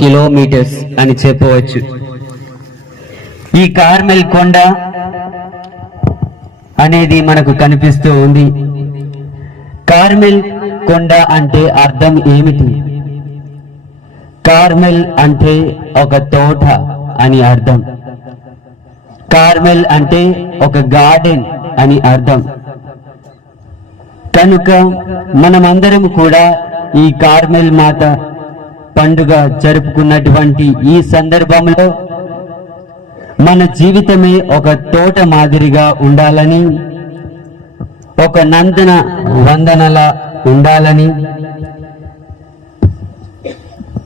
Kilometres అని చెప్పవచ్చు. ఈ కార్మెల్ కొండ అనేది మనకు కనిపిస్తూ ఉంది. కార్మెల్ కొండ అంటే అర్థం ఏమిటి? కార్మెల్ అంటే ఒక తోట అని అర్థం. కార్మెల్ అంటే ఒక గార్డెన్ అని అర్థం. కనుక మనమందరం కూడా ఈ కార్మెల్ మాత పండుగ జరుపుకున్నటువంటి ఈ సందర్భంలో మన జీవితమే ఒక తోట మాదిరిగా ఉండాలని, ఒక నందన వందనలా ఉండాలని,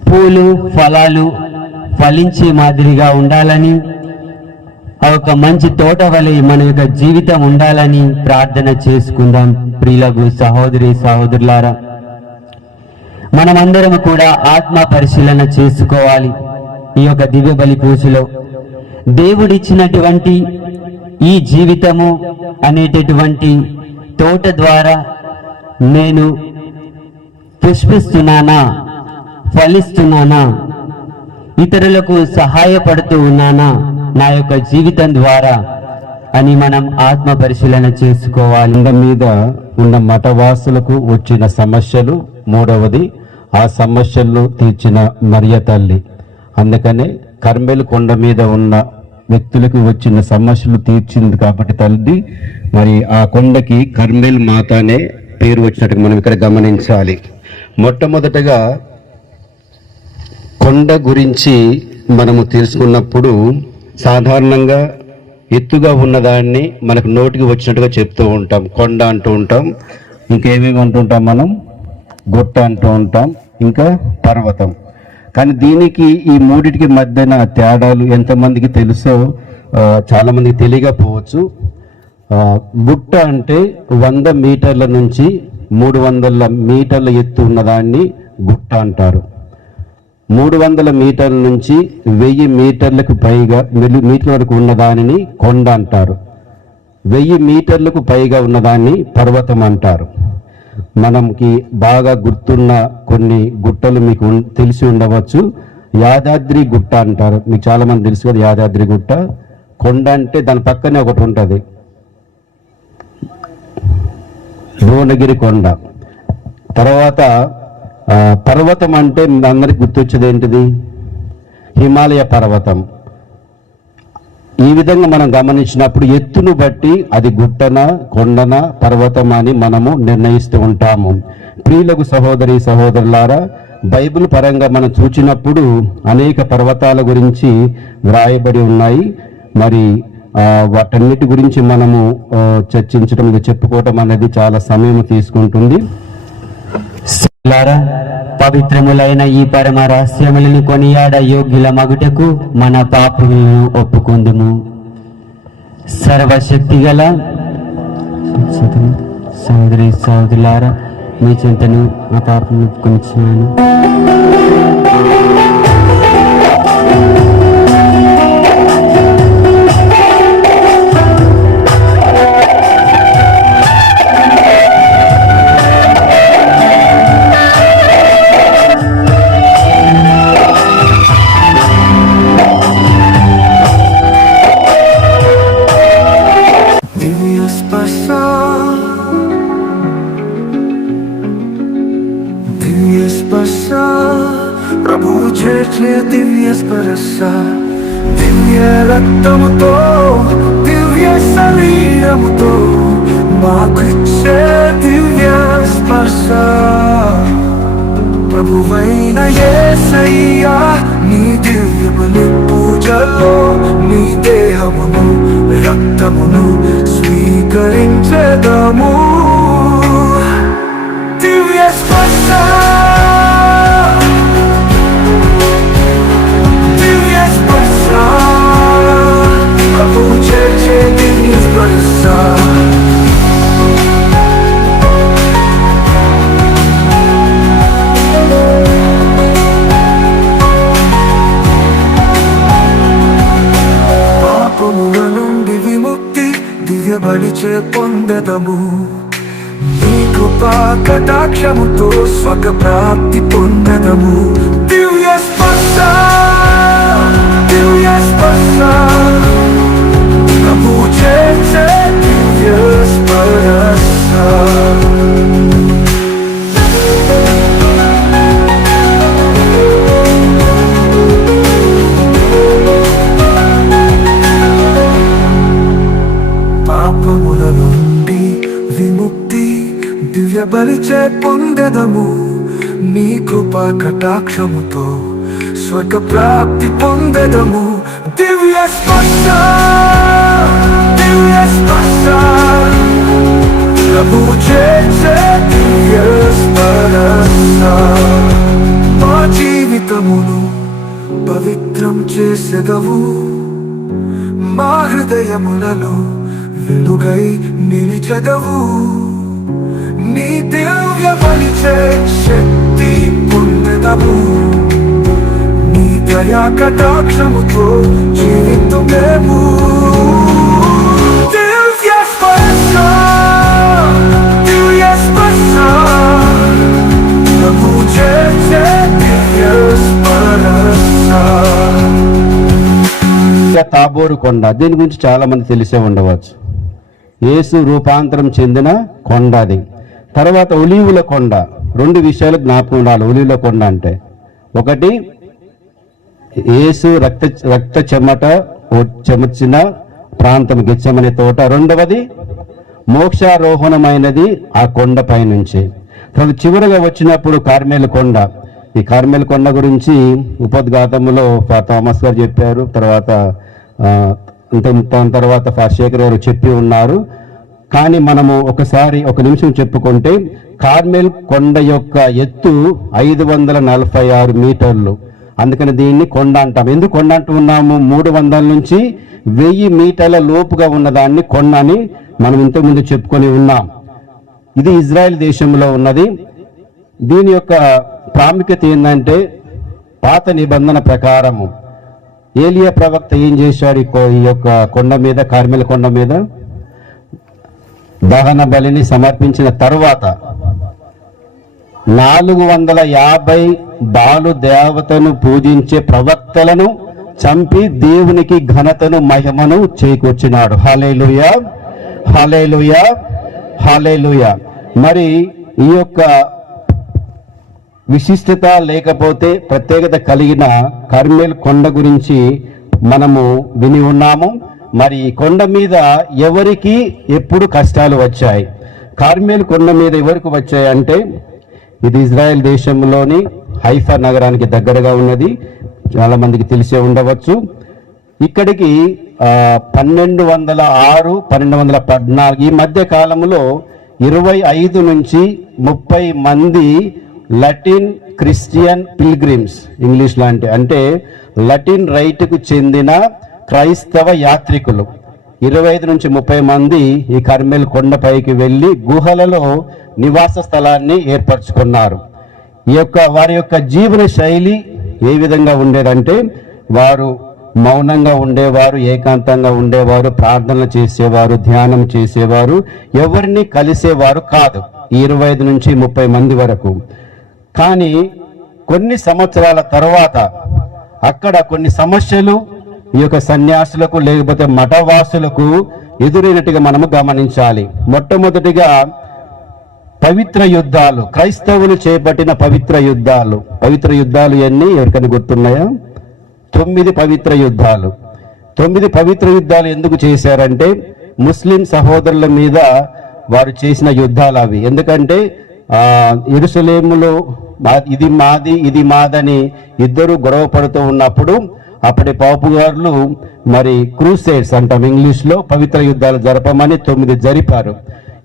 పూలు ఫలాలు ఫలించే మాదిరిగా ఉండాలని, ఒక మంచి తోట వలె మన యొక్క జీవితం ఉండాలని ప్రార్థన చేసుకుందాం. ప్రియులకు సహోదరి సహోదరులారా, మనమందరం కూడా ఆత్మ పరిశీలన చేసుకోవాలి. ఈ యొక్క దివ్య బలి పూజలో దేవుడిచ్చినటువంటి ఈ జీవితము అనేటటువంటి తోట ద్వారా నేను పుష్పిస్తున్నానా, ఫలిస్తున్నానా, ఇతరులకు సహాయపడుతూ ఉన్నానా నా యొక్క జీవితం ద్వారా అని మనం ఆత్మ పరిశీలన చేసుకోవాలి. మీద ఉన్న మఠవాసులకు వచ్చిన సమస్యలు, మూడవది ఆ సమస్యలను తీర్చిన మరియ తల్లి. అందుకనే కర్మెల్ కొండ మీద ఉన్న వ్యక్తులకు వచ్చిన సమస్యలు తీర్చింది కాబట్టి తల్లి, మరి ఆ కొండకి కర్మెల్ మాత అనే పేరు వచ్చినట్టుగా మనం ఇక్కడ గమనించాలి. మొట్టమొదటగా కొండ గురించి మనము తెలుసుకున్నప్పుడు సాధారణంగా ఎత్తుగా ఉన్నదాన్ని మనకు నోటికి వచ్చినట్టుగా చెప్తూ ఉంటాం. కొండ అంటూ ఉంటాం, ఇంకేమేమి అంటుంటాం మనం, గుట్ట అంటూ ఉంటాం, ఇంకా పర్వతం. కానీ దీనికి ఈ మూడిటికి మధ్యన తేడాలు ఎంతమందికి తెలుసో చాలా మందికి తెలియకపోవచ్చు. గుట్ట అంటే 100 మీటర్ల నుంచి 300 మీటర్ల ఎత్తు ఉన్నదాన్ని గుట్ట అంటారు. 300 మీటర్ల నుంచి 1000 మీటర్లకు పైగా మీటర్ల వరకు ఉన్నదానిని కొండ అంటారు. 1000 మీటర్లకు పైగా ఉన్నదాన్ని పర్వతం అంటారు. మనకి బాగా గుర్తున్న కొన్ని గుట్టలు మీకు తెలిసి ఉండవచ్చు. యాదాద్రి గుట్ట అంటారు, మీకు చాలా మంది తెలుసు కదా యాదాద్రి గుట్ట. కొండ అంటే దాని పక్కనే ఒకటి ఉంటుంది, భువనగిరి కొండ. తర్వాత పర్వతం అంటే అందరికి గుర్తొచ్చేది ఏంటిది, హిమాలయ పర్వతం. ఈ విధంగా మనం గమనించినప్పుడు ఎత్తును బట్టి అది గుట్టన, కొండన, పర్వతం అని మనము నిర్ణయిస్తూ ఉంటాము. ప్రియులకు సహోదరి సహోదరులారా, బైబిల్ పరంగా మనం చూచినప్పుడు అనేక పర్వతాల గురించి వ్రాయబడి ఉన్నాయి. మరి వాటన్నిటి గురించి మనము చర్చించడం, చెప్పుకోవటం అనేది చాలా సమయం తీసుకుంటుంది. పవిత్రములైన ఈ పరమ రహస్యములను కొనియాడ యోగ్యుల మగుటకు మన పాపములను ఒప్పుకొందుము. సర్వశక్తి గల సహోదరి సహోదరులారా, మీ చింతను మా పాపను ఒప్పుకొనిచున్నాను. ప్రభు చేర్చే దివ్య స్పర్శ, దివ్య రక్తముతో, దివ్య శరీరముతో మాకిచ్చే దివ్య స్పర్శ. ప్రభువైన యేసయ్యా, నీ దివ్య బలి పూజలో నీ దేహమును రక్తమును స్వీకరించెదము. దివ్య స్పర్శ, బలిచే పొందదము. నీ కృపా కటాక్షముతో స్వర్గ ప్రాప్తి పొందదము. దివ్య స్పర్శ బలిచే పొందెదము నీ కృపా కటాక్షముతో స్వర్గ ప్రాప్తి పొందెదము దివ్య స్పర్శ దివ్య స్పర్శ ప్రభు చేసే దివ్య స్పర్శ మా జీవితమును పవిత్రం చేసెదవు మా హృదయములలో వెలుగై నిలిచెదవు నీ దివ్య బలిచే శక్తి పొందెదము నీ దయా కటాక్షముతో జీవితమేము దివ్య స్పర్శ దివ్య స్పర్శ ప్రభు చేసే దివ్య స్పర్శ తాబోరు కొండ, దీని గురించి చాలా మంది తెలిసే ఉండవచ్చు. యేసు రూపాంతరం చెందిన కొండ అది. తర్వాత ఒలీవుల కొండ. రెండు విషయాలు జ్ఞాపకం ఉండాలి ఒలీవుల కొండ అంటే. ఒకటి, యేసు రక్త చెమర్చిన ప్రాంతం గెచ్చమనే తోట. రెండవది, మోక్షారోహణమైనది ఆ కొండ పైనుంచి. తర్వాత చివరిగా వచ్చినప్పుడు కార్మెలు కొండ. ఈ కార్మెల్ కొండ గురించి ఉపోద్ఘాతంలో థామస్ గారు చెప్పారు, తర్వాత దాని తర్వాత శేఖర్ గారు చెప్పి ఉన్నారు. కానీ మనము ఒక నిమిషం చెప్పుకుంటే, కార్మెల్ కొండ యొక్క ఎత్తు 546 మీటర్లు. అందుకని దీన్ని కొండ అంటాం. ఎందుకు కొండ అంటున్నాము? 300 నుంచి 1000 మీటర్ల లోపుగా ఉన్నదాన్ని కొండ అని మనం ఇంతకుముందు చెప్పుకొని ఉన్నాం. ఇది ఇజ్రాయెల్ దేశంలో ఉన్నది. దీని యొక్క ప్రాముఖ్యత ఏంటంటే, పాత నిబంధన ప్రకారము ఏలియా ప్రవక్త ఏం చేశాడు ఈ యొక్క కొండ మీద, కార్మెల్ కొండ మీద? దహన బలిని సమర్పించిన తరువాత 450 బాలు దేవతను పూజించే ప్రవక్తలను చంపి దేవునికి ఘనతను మహిమను చేకూర్చినాడు. హల్లెలూయా, హల్లెలూయా, హల్లెలూయా. మరి ఈ యొక్క విశిష్టత లేకపోతే ప్రత్యేకత కలిగిన కార్మెల్ కొండ గురించి మనము విని ఉన్నాము. మరి ఈ కొండ మీద ఎవరికి ఎప్పుడు కష్టాలు వచ్చాయి? కార్మెల్ కొండ మీద ఎవరికి వచ్చాయి అంటే, ఇది ఇజ్రాయెల్ దేశంలోని హైఫా నగరానికి దగ్గరగా ఉన్నది. చాలా మందికి తెలిసే ఉండవచ్చు. ఇక్కడికి 1206, 1214 ఈ మధ్య కాలంలో 25 నుంచి 30 మంది లటిన్ క్రిస్టియన్ పిల్గ్రిమ్స్, ఇంగ్లీష్ లాంటి అంటే లటిన్ రైట్కు చెందిన క్రైస్తవ యాత్రికులు 25 నుంచి 30 మంది ఈ కార్మెల్ కొండపైకి వెళ్ళి గుహలలో నివాస స్థలాన్ని ఏర్పరచుకున్నారు. వారి యొక్క జీవన శైలి ఏ విధంగా ఉండేదంటే, వారు మౌనంగా ఉండేవారు, ఏకాంతంగా ఉండేవారు, ప్రార్థనలు చేసేవారు, ధ్యానం చేసేవారు, ఎవరిని కలిసేవారు కాదు. 25 నుంచి 30 మంది వరకు. కానీ కొన్ని సంవత్సరాల తర్వాత అక్కడ కొన్ని సమస్యలు ఈ యొక్క సన్యాసులకు లేకపోతే మఠవాసులకు ఎదురైనట్టుగా మనము గమనించాలి. మొట్టమొదటిగా పవిత్ర యుద్ధాలు, క్రైస్తవులు చేపట్టిన పవిత్ర యుద్ధాలు ఎన్ని ఎవరికైనా గుర్తున్నాయా? 9 పవిత్ర యుద్ధాలు. 9 పవిత్ర యుద్ధాలు ఎందుకు చేశారంటే, ముస్లిం సహోదరుల మీద వారు చేసిన యుద్ధాలు అవి. ఎందుకంటే యెరూషలేములో ఇది మాదని ఇద్దరు గొడవ పడుతూ ఉన్నప్పుడు అప్పటి పాపు గారులు మరి క్రూసేడ్స్ అంటాం ఇంగ్లీష్లో, పవిత్ర యుద్ధాలు జరపమని 9 జరిపారు.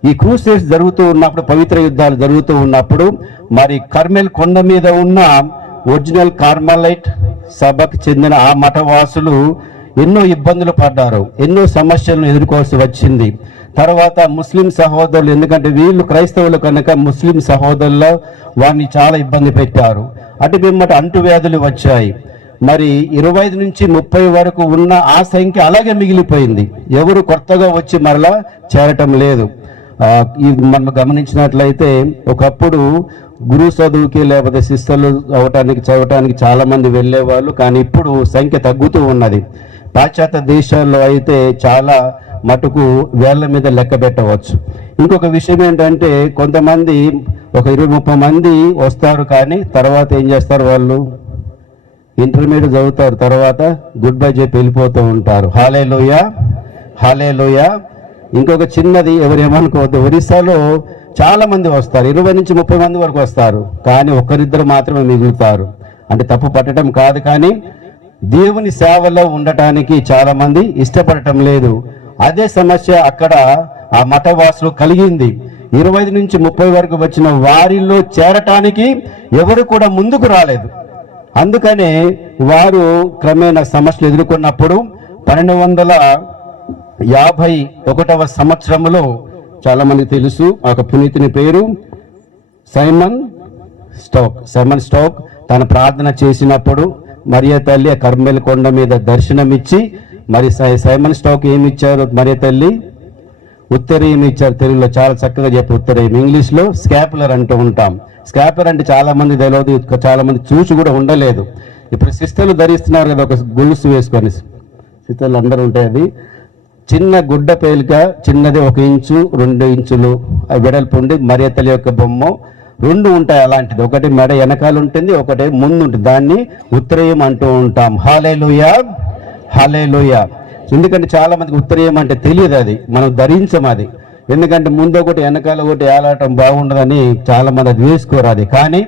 ఈ క్రూసేడ్స్ జరుగుతూ ఉన్నప్పుడు, పవిత్ర యుద్ధాలు జరుగుతూ ఉన్నప్పుడు మరి కార్మెల్ కొండ మీద ఉన్న ఒరిజినల్ కార్మలైట్ సభకు చెందిన ఆ మఠవాసులు ఎన్నో ఇబ్బందులు పడ్డారు, ఎన్నో సమస్యలను ఎదుర్కోవాల్సి వచ్చింది. తర్వాత ముస్లిం సహోదరులు, ఎందుకంటే వీళ్ళు క్రైస్తవులు కనుక ముస్లిం సహోదరులు వారిని చాలా ఇబ్బంది పెట్టారు. అటు పిమ్మట అంటువ్యాధులు వచ్చాయి. మరి 25 నుంచి 30 వరకు ఉన్న ఆ సంఖ్య అలాగే మిగిలిపోయింది. ఎవరు కొత్తగా వచ్చి మరలా చేరటం లేదు. మనం గమనించినట్లయితే ఒకప్పుడు గురు చదువుకి లేకపోతే శిష్యులు చదవటానికి చాలా మంది వెళ్ళేవాళ్ళు. కానీ ఇప్పుడు సంఖ్య తగ్గుతూ ఉన్నది. పాశ్చాత్య దేశాల్లో అయితే చాలా మటుకు వేళ్ల మీద లెక్క పెట్టవచ్చు. ఇంకొక విషయం ఏంటంటే, కొంతమంది ఒక 20-30 మంది వస్తారు, కానీ తర్వాత ఏం చేస్తారు? వాళ్ళు ఇంటర్మీడియట్ చదువుతారు, తర్వాత గుడ్ బై చెప్పి వెళ్ళిపోతూ ఉంటారు. హల్లెలూయా, హల్లెలూయా. ఇంకొక చిన్నది, ఎవరేమనుకోవద్దు, ఒరిస్సాలో చాలా మంది వస్తారు, 20 నుంచి 30 మంది వరకు వస్తారు, కానీ ఒకరిద్దరు మాత్రమే మిగులుతారు. అంటే తప్పు పట్టడం కాదు, కానీ దేవుని సేవలో ఉండటానికి చాలా మంది ఇష్టపడటం లేదు. అదే సమస్య అక్కడ ఆ మఠవాసులు కలిగింది. 20 నుంచి 30 వరకు వచ్చిన వారిలో చేరటానికి ఎవరు కూడా ముందుకు రాలేదు. అందుకనే వారు క్రమేణా సమస్యలు ఎదుర్కొన్నప్పుడు 1251వ సంవత్సరంలో, చాలా మందికి తెలుసు ఒక పునీతుని పేరు సైమన్ స్టోక్ తన ప్రార్థన చేసినప్పుడు మరియ తల్లి ఆ కర్మెల్ కొండ మీద దర్శనమిచ్చి, మరి సైమన్ స్టోక్ ఏమి ఇచ్చారు? మరియ తల్లి ఉత్తరీయం ఇచ్చారు. తెలుగులో చాలా చక్కగా చెప్పి ఉత్తరీయం, ఇంగ్లీష్లో స్కాపులర్ అంటూ ఉంటాం. స్కాపులర్ అంటే చాలా మంది తెలియదు, చాలా మంది చూసి కూడా ఉండలేదు. ఇప్పుడు సిస్టర్లు ధరిస్తున్నారు కదా, ఒక గొలుసు వేసుకొని, సిస్టర్లు అందరూ ఉంటాయి. అది చిన్న గుడ్డ పేలిక, చిన్నది 1 ఇంచు 2 ఇంచులు వెడల్పు ఉండి మరియ తల్లి యొక్క బొమ్మ 2 ఉంటాయి అలాంటిది. ఒకటి మెడ వెనకాల ఉంటుంది, ఒకటి ముందు ఉంటుంది. దాన్ని ఉత్తరీయం అంటూ ఉంటాం. హల్లెలూయా, హల్లెలూయా. ఎందుకంటే చాలా మందికి ఉత్తరీయం అంటే తెలియదు, అది మనం ధరించం. అది ఎందుకంటే ముందు ఒకటి వెనకాల ఒకటి ఏలాటం బాగుండదని చాలా మంది అది వేసుకోరు. అది కానీ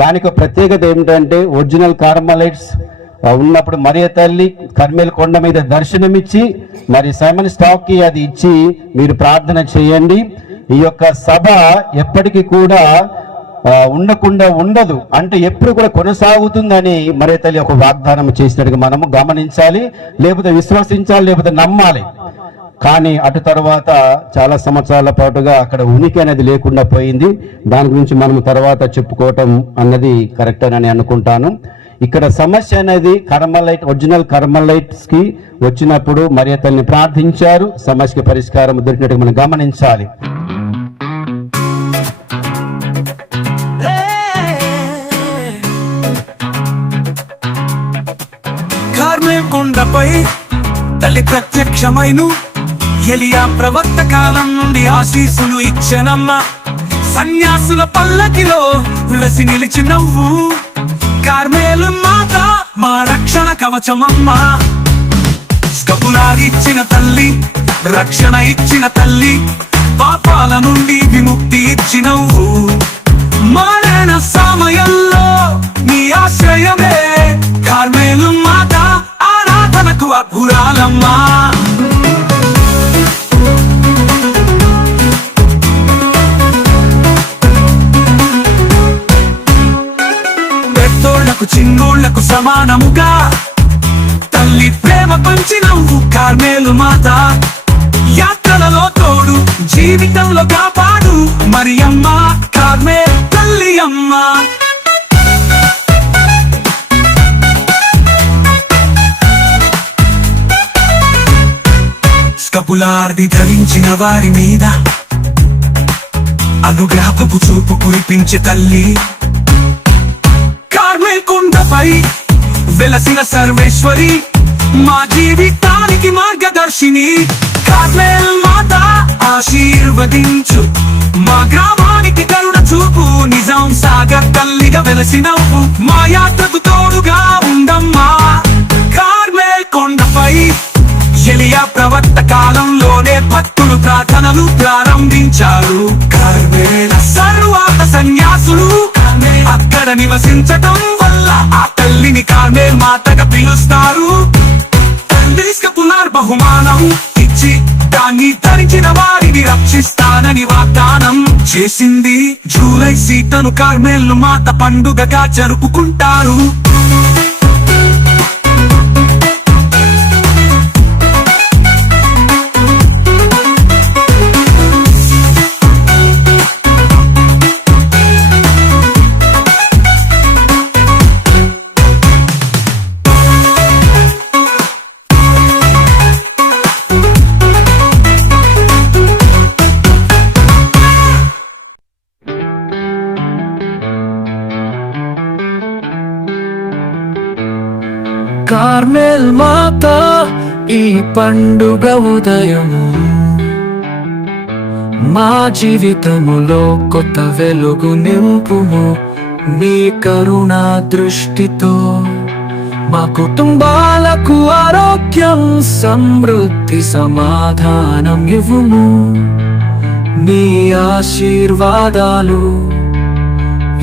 దానికి ప్రత్యేకత ఏమిటంటే, ఒరిజినల్ కార్మలైట్స్ ఉన్నప్పుడు మరియ తల్లి కర్మేల్ కొండ మీద దర్శనమిచ్చి, మరి సైమన్ స్టాక్కి అది ఇచ్చి మీరు ప్రార్థన చేయండి, ఈ యొక్క సభ ఎప్పటికీ కూడా ఉండకుండా ఉండదు, అంటే ఎప్పుడు కూడా కొనసాగుతుందని మరియ తల్లి ఒక వాగ్దానం చేసినట్టుగా మనము గమనించాలి, లేకపోతే విశ్వసించాలి, లేకపోతే నమ్మాలి. కానీ అటు తర్వాత చాలా సంవత్సరాల పాటుగా అక్కడ ఉనికి అనేది లేకుండా పోయింది. దాని గురించి మనం తర్వాత చెప్పుకోవటం అన్నది కరెక్ట్ అని అనుకుంటాను. ఇక్కడ సమస్య అనేది ఒరిజినల్ కర్మలైట్స్ కి వచ్చినప్పుడు మరియ తల్లిని ప్రార్థించారు, సమస్యకి పరిష్కారం దొరికినట్టు మనం గమనించాలి. కార్మెల్ కొండపై తల్లి ప్రత్యక్షమైను, ఎలియా ప్రవక్త కాలం నుండి ఆశీస్సులు ఇచ్చనమ్మ, సన్యాసుల పల్లకిలో వెలసి నిలిచి నవ్వు, కార్మెలు మాత మా రక్షణ కవచమమ్మ. స్కపులార్ ఇచ్చిన తల్లి, రక్షణ ఇచ్చిన తల్లి, పాపాల నుండి విముక్తి ఇచ్చినవు, మరణ సమయంలో నీ ఆశ్రయమే కార్మెలు మాత, ఆరాధనకు అద్భురాలమ్మా. పెద్దోళ్లకు చిన్నోళ్లకు సమానముగా తల్లి ప్రేమ పంచినవు కార్మెలు మాత. యాత్రలలో తోడు, జీవితంలో కాపాడు మరియమ్మ, కార్మెల్ తల్లి అమ్మ. స్కపులార్ది ధరించిన వారి మీద అనుగ్రహపు చూపు కురిపించే తల్లి, కార్మెల్ కొండపై వెలసిన సర్వేశ్వరి, మా జీవితానికి మార్గదర్శిని. కార్మెల్ మాత ఆశీర్వదించు, మా గ్రామానికి కరుణ చూపు, నిజాం సాగర్ తల్లిగా వెలసినవు, మా యాత్రకు తోడుగా ఉండమ్మా. కార్మెల్ కొండపై ఎలియా ప్రవక్త కాలంలోనే భక్తులు ప్రార్థనలు ప్రారంభించారు. కార్మెల్ సర్వాత సన్యాసులు అక్కడ నివసించటం వల్ల ఆ తల్లిని కార్మెల్ మాతగా పిలుస్తారు. తల్లి స్కపులార్ బహుమానం ఇచ్చి దాన్ని ధరించిన వారిని రక్షిస్తానని వాగ్దానం చేసింది. జూలై సీతను కార్మెల్ మాత పండుగగా జరుపుకుంటారు. కార్మెల్ మాత ఈ పండుగ ఉదయము మా జీవితములో కొత్త వెలుగు నింపుము, నీ కరుణా దృష్టితో మా కుటుంబాలకు ఆరోగ్యం, సమృద్ధి, సమాధానం ఇవ్వుము. నీ ఆశీర్వాదాలు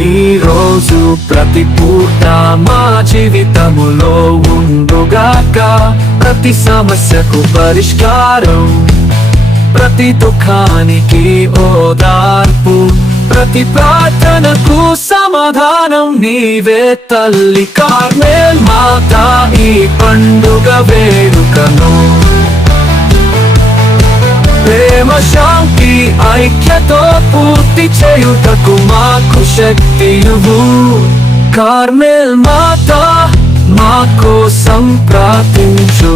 ఈ రోజు ప్రతి పూట మా జీవితములో ఉండుగాక. ప్రతి సమస్యకు పరిష్కారం, ప్రతి దుఃఖానికి ఓదార్పు, ప్రతి ప్రార్థనకు సమాధానం నీవే తల్లి. కార్మెల్ మాత ఈ పండుగ వేడుకను ప్రేమ, శాంతి, ఐక్యతో పూర్తి చేయుటకు మాకు శక్తి ఇవ్వు. కార్మెల్ మాత మా కోసం ప్రార్థించు.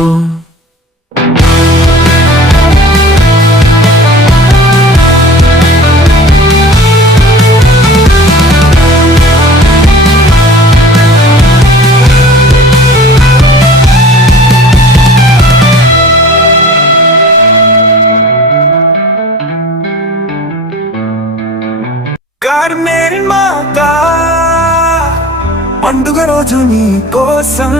కార్మెల్ మాత పండుగ రోజు నీ కోసం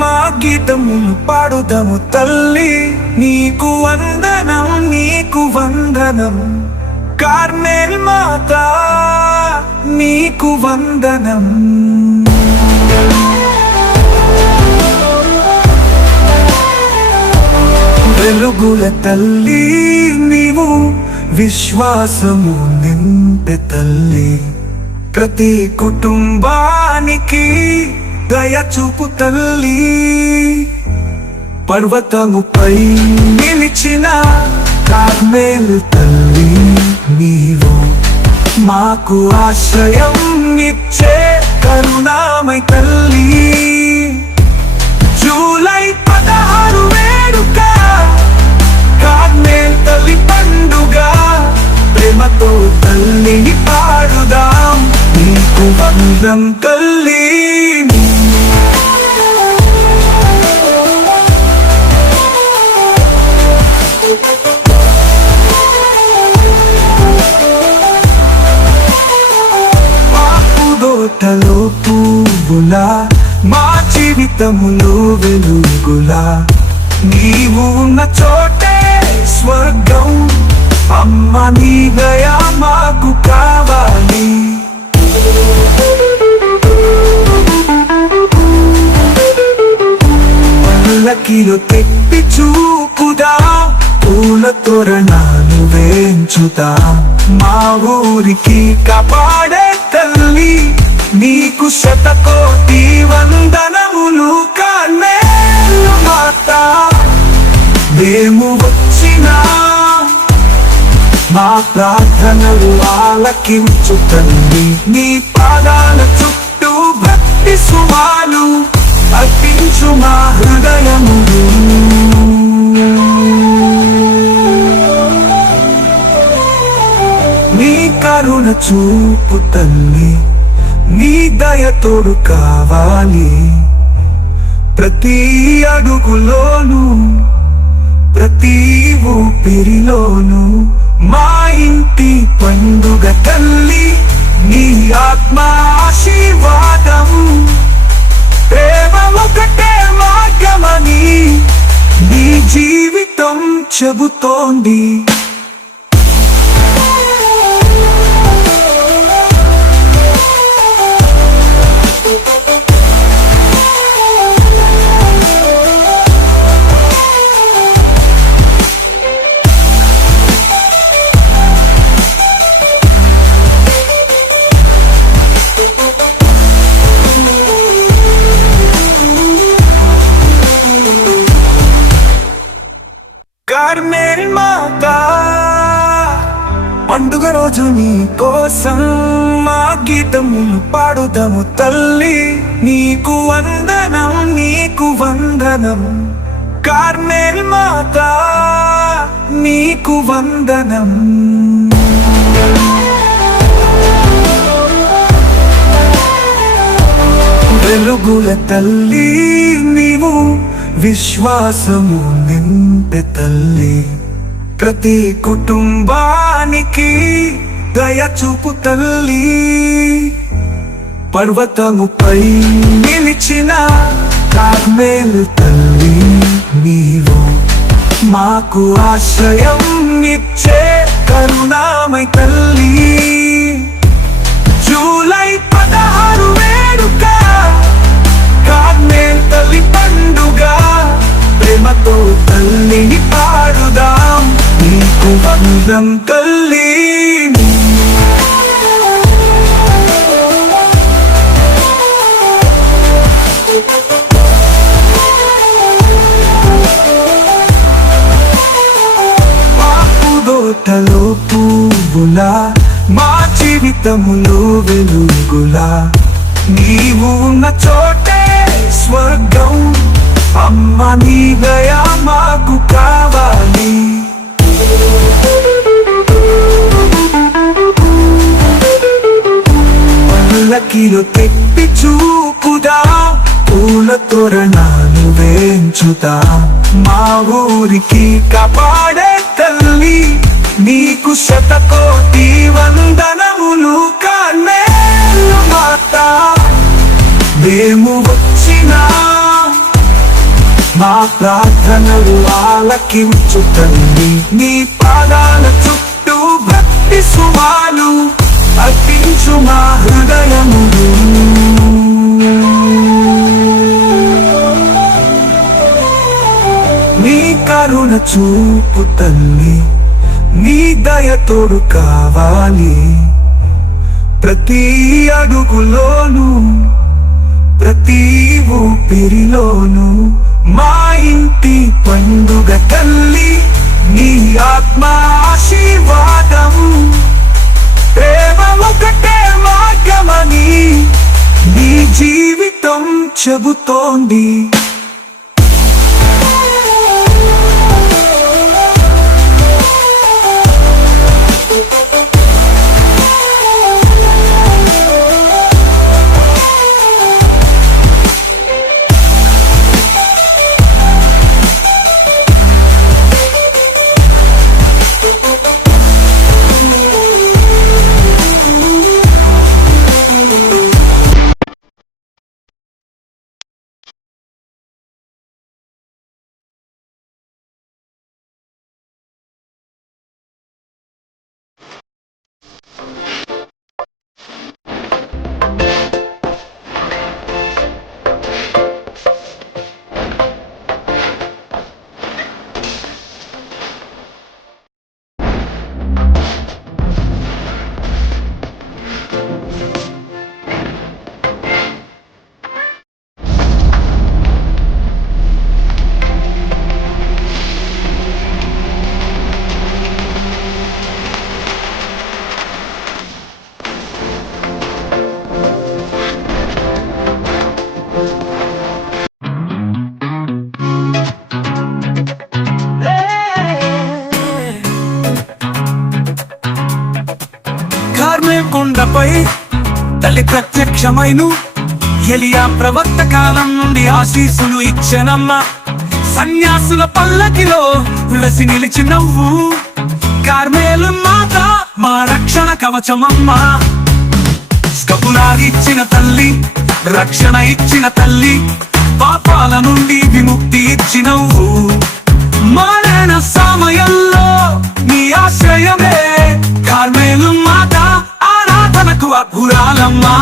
మా గీతములు పాడుదాము తల్లి. నీకు వందనం, నీకు వందనం. కార్మెల్ మాత నీకు వందనం. వెలుగుల తల్లి నీవు, విశ్వాసము నింపే తల్లి. ప్రతి కుటుంబానికి దయ చూపు తల్లి. పర్వతముపై నిలిచిన కార్మెల్ తల్లి నీవు, మాకు ఆశ్రయం ఇచ్చే కరుణామయ తల్లి. జూలై 16 వేడుక కార్మెల్ తల్లి పండుగ. ప్రేమతో తల్లిని పాడుదాం, నీకు వందనం తల్లి. పాపుదోటలో పువ్వులా, మా జీవితములో వెలుగులా. నీవు ఉన్న చోటే స్వర్గం, అమ్మ నీ దయ మాకు కావాలి. పల్లకిలో తెప్పి చూపుదా, పూల తోరణాలు వేంచుదా. మా ఊరికి కాపాడే తల్లి, నీకు శతకోటి వందనములు. కార్మెల్ మాత మేము వచ్చినా మా ప్రార్థనలు ఆలకించు తల్లి. నీ పాదాల చుట్టూ భక్తి సుమాలు అర్పించు మా హృదయములు. నీ కరుణ చూపు తల్లి, నీ దయ తోడు కావాలి. ప్రతి అడుగులోను, ప్రతి ఊపిరిలోను మా ఇంటి పండుగ తల్లి. నీ ఆత్మ ఆశీర్వాదం, ప్రేమ ఒకటే మార్గమని నీ జీవితం చెబుతోంది. కార్మెల్ మాత పండుగ రోజు నీ కోసం మా గీతములు పాడుదాము తల్లి. నీకు వందనం, నీకు వందనం. కార్మెల్ మాత నీకు వందనం. వెలుగుల తల్లి నీవు, విశ్వాసము నింపే తల్లి. ప్రతి కుటుంబానికి దయ చూపు తల్లి. పర్వతముపై నిలిచిన కార్మెల్ తల్లి నీవు, మాకు ఆశ్రయం ఇచ్చే కరుణామై తల్లి. జూలై 16 వేడుక కార్మేల్ తల్లి పండుగ. ప్రేమతో తల్లిని పాడుదాం, నీకు వందనం తల్లి. తలో పువ్వులా మా జీవితములో వెలుగులా, నీవు ఉన్న చోటే స్వర్గం. అమ్మ నీ దయ మాకు కావాలి. పల్లకిలో తెప్పి చూపుదా, పూల తోరణాలు వేంచుదా. మా ఊరికి కాపాడే తల్లి, నీకు శతకోటి వందనములు. కార్మేల్ మాత మేము వచ్చినా మా ప్రార్థనలు ఆలకించు తల్లి. నీ పాదాల చుట్టూ భక్తి సుమాలు అర్పించు మా హృదయములు. నీ కరుణ చూపు తల్లి, నీ దయ తోడు కావాలి. ప్రతి అడుగులోను ప్రతి ఊపిరిలోను మా ఇంటి పండుగ తల్లి. నీ ఆత్మ ఆశీర్వాదం, ప్రేమ ఒకటే మార్గమని నీ జీవితం చెబుతోంది. కార్మేల్ కొండపై తల్లి ప్రత్యక్షమైను. ఎలియా ప్రవక్త కాలం నుండి ఆశీస్సులు ఇచ్చెనమ్మ. సన్యాసుల పల్లకిలో వెలసి నిలిచి నవ్వు. కార్మేల్ మాత మా రక్షణ కవచమమ్మ. స్కపులార్ ఇచ్చిన తల్లి, రక్షణ ఇచ్చిన తల్లి. పాపాల నుండి విముక్తి ఇచ్చినవ్వు. మరణ సమయంలో నీ ఆశ్రయమే. కార్మేల్ మాత ఆరాధనకు అర్హురాలమ్మా.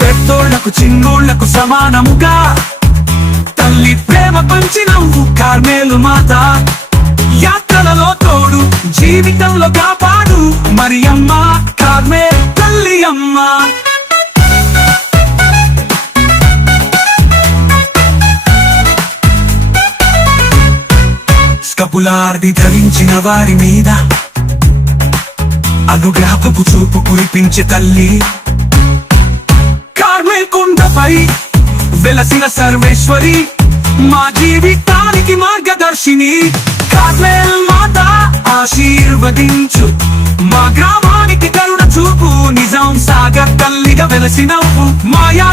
పెద్దోళ్లకు చిన్నోళ్లకు సమానముగా తల్లి ప్రేమ పంచినవ్వు. కార్మేల్ మాత యాత్రలలో తోడు, జీవితంలో కాపాడు. మరియమ్మ కార్మేల్ తల్లి అమ్మ. స్కపులార్ది ధరించిన వారి మీద అనుగ్రహపు చూపు కురిపించే తల్లి. కార్మేల్ కొండపై వెలసిన సర్వేశ్వరి, మా జీవితానికి మార్గదర్శిని. కార్మేల్ మాత ఆశీర్వదించు, మా గ్రామానికి కరుణ చూపు. నిజాం సాగర్ తల్లిగా వెలసినవ్వు. మాయా